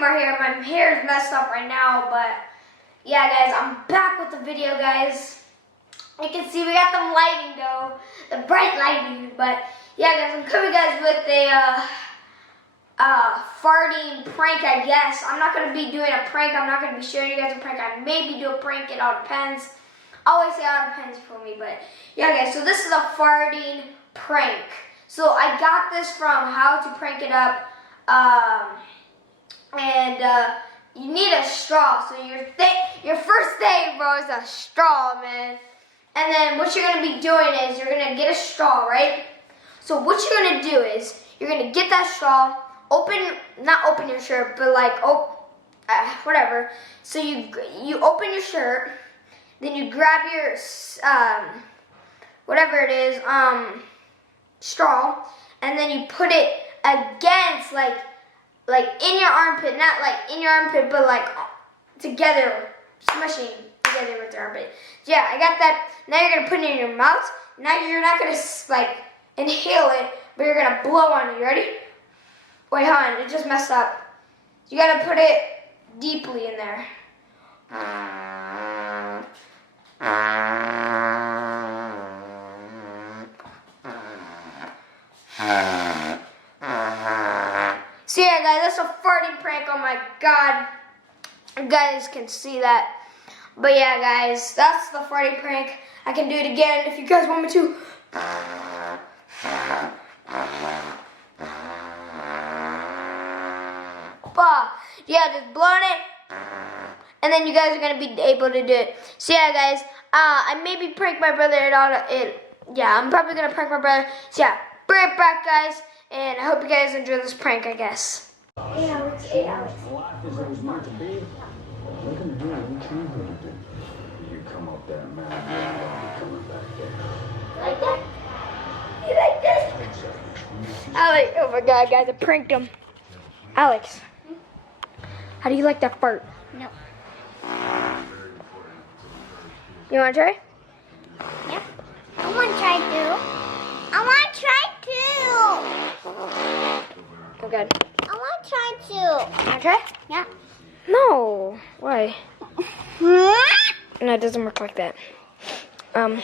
from my hair. My hair is messed up right now, but yeah, guys, I'm back with the video, guys. You can see we got the lighting though, the bright lighting. But yeah, guys, I'm coming guys with a farting prank, I guess. I'm not gonna be doing a prank. I'm not gonna be showing you guys a prank. I maybe do a prank. It all depends. I always say it all depends for me, but yeah, guys. So this is a farting prank. So I got this from How to Prank It Up. You need a straw. So your first thing, bro, is a straw, man. And then what you're gonna be doing is you're gonna get a straw, right? So what you're gonna do is you're gonna get that straw, not open your shirt, but like whatever. So you open your shirt, then you grab your whatever it is, straw, and then you put it against like in your armpit, not like in your armpit, but like together, smushing together with your armpit. Yeah, I got that. Now you're gonna put it in your mouth. Now you're not gonna like inhale it, but you're gonna blow on it. You ready? Wait, hold on, it just messed up. You gotta put it deeply in there. So yeah, guys, that's a farting prank. Oh my god, you guys can see that. But yeah, guys, that's the farting prank. I can do it again if you guys want me to. Yeah, just blowing it, and then you guys are gonna be able to do it. So yeah, guys, I maybe prank my brother and all it. Yeah, I'm probably gonna prank my brother. So yeah, be right back, guys, and I hope you guys enjoy this prank, I guess. Hey, Alex. Hey, Alex. You come up that mountain, you coming back there. Like that? You like this? Alex, oh my god, guys, I pranked him. Alex, how do you like that fart? No. You wanna try? Yeah. I want to try too. I want to try too. Oh god. I want to try too. Wanna try? Yeah. No. Why? No, it doesn't work like that. Hold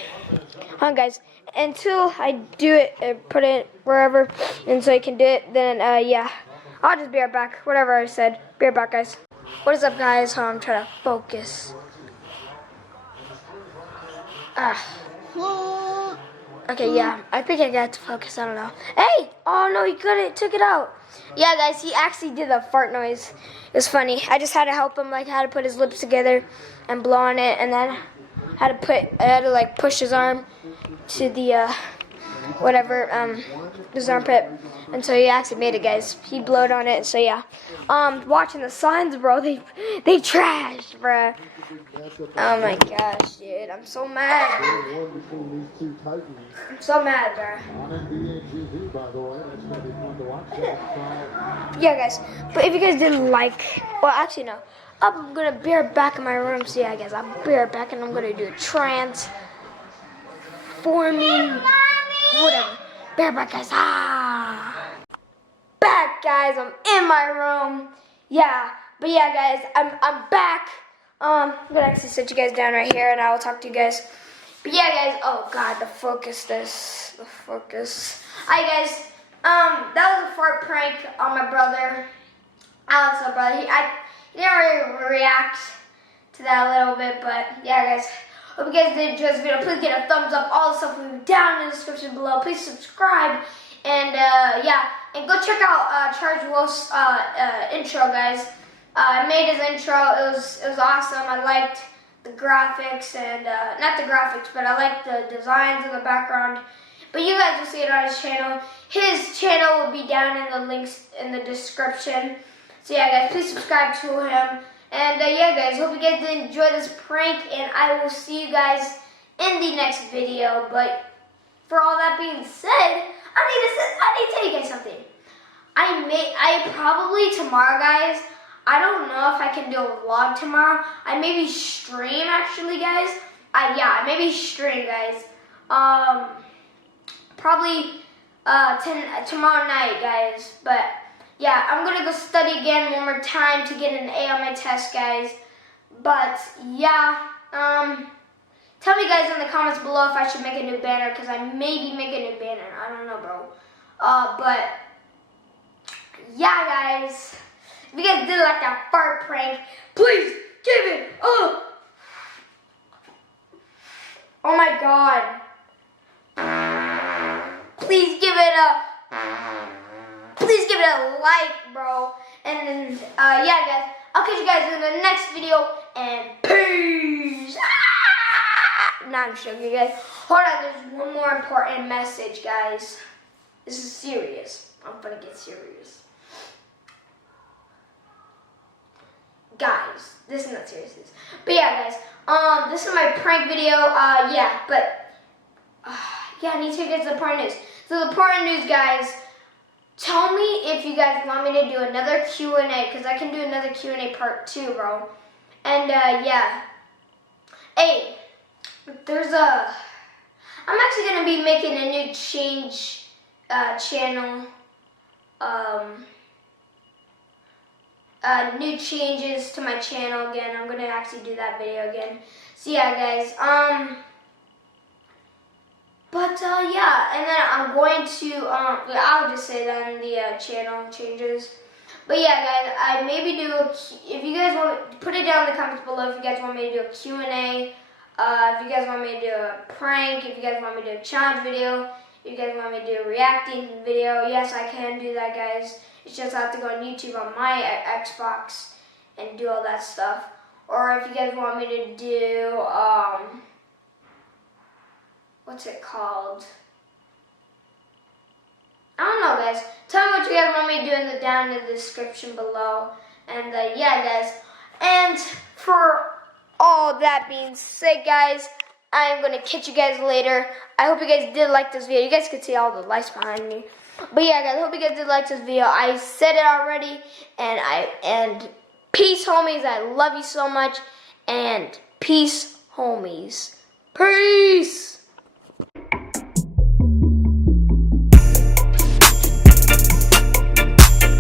on, guys. Until I do it, put it wherever, and so I can do it, then, yeah. I'll just be right back. Whatever I said. Be right back, guys. What is up, guys? Hold on, I'm trying to focus. Okay, yeah. I think I got to focus. I don't know. Hey! Oh, no, he took it out. Yeah, guys, he actually did a fart noise. It was funny. I just had to help him, like, how to put his lips together and blow on it, and then I had to like push his arm to the his armpit, and so he actually made it, guys. He blowed on it, so yeah. Watching the signs, bro, they trashed, bro. Oh my gosh, dude, I'm so mad. I'm so mad, bro. Yeah, guys, but if you guys didn't like, well, actually no, I'm gonna be right back in my room. So yeah, guys, I'll be right back, and I'm gonna do a transforming, whatever. Be right back, guys. Back, guys. I'm in my room. Yeah, but yeah, guys, I'm back. I'm gonna actually sit you guys down right here, and I will talk to you guys. But yeah, guys. Oh God, the focus. Alright, guys. That was a fart prank on my brother, Alex, my brother. He didn't really react to that a little bit, but yeah, guys. Hope you guys did enjoy this video. Please get a thumbs up. All the stuff will be down in the description below. Please subscribe, and yeah, and go check out Charge Wolf's intro, guys. I made his intro. It was awesome. I liked the graphics and not the graphics, but I liked the designs in the background. But you guys will see it on his channel. His channel will be down in the links in the description. So yeah, guys, please subscribe to him. And yeah, guys, hope you guys did enjoy this prank, and I will see you guys in the next video. But for all that being said, I need to tell you guys something. I probably tomorrow, guys, I don't know if I can do a vlog tomorrow. I maybe stream, actually, guys. Yeah, I maybe stream, guys. Probably tomorrow night, guys. But yeah, I'm gonna go study again one more time to get an A on my test, guys. But yeah, tell me guys in the comments below if I should make a new banner, because I maybe make a new banner. I don't know, bro. But yeah, guys, if you guys did like that fart prank, please give it a. Oh my God. Please give it a like, bro. And yeah, guys, I'll catch you guys in the next video, and peace. Nah, I'm joking, guys. Hold on, there's one more important message, guys. This is serious. I'm gonna get serious. Guys, this is not serious. But yeah, guys, this is my prank video. Yeah, but yeah, I need to get to the important news. So the important news, guys, tell me if you guys want me to do another Q&A, because I can do another Q&A part 2, bro. And yeah. Hey, I'm actually gonna be making a new channel. New changes to my channel again. I'm gonna actually do that video again. So yeah, guys. But yeah, and then I'm going to I'll just say that in the channel changes. But yeah, guys, I maybe do if you guys want, put it down in the comments below if you guys want me to do a Q&A. If you guys want me to do a prank, if you guys want me to do a challenge video, if you guys want me to do a reacting video, yes, I can do that, guys. It's just I have to go on YouTube on my Xbox and do all that stuff. Or if you guys want me to do, what's it called? I don't know, guys. Tell me what you guys want me to do down in the description below. And yeah, guys. And for all that being said, guys, I am going to catch you guys later. I hope you guys did like this video. You guys can see all the lights behind me. But yeah, guys, I hope you guys did like this video. I said it already. And peace, homies. I love you so much. And peace, homies. Peace.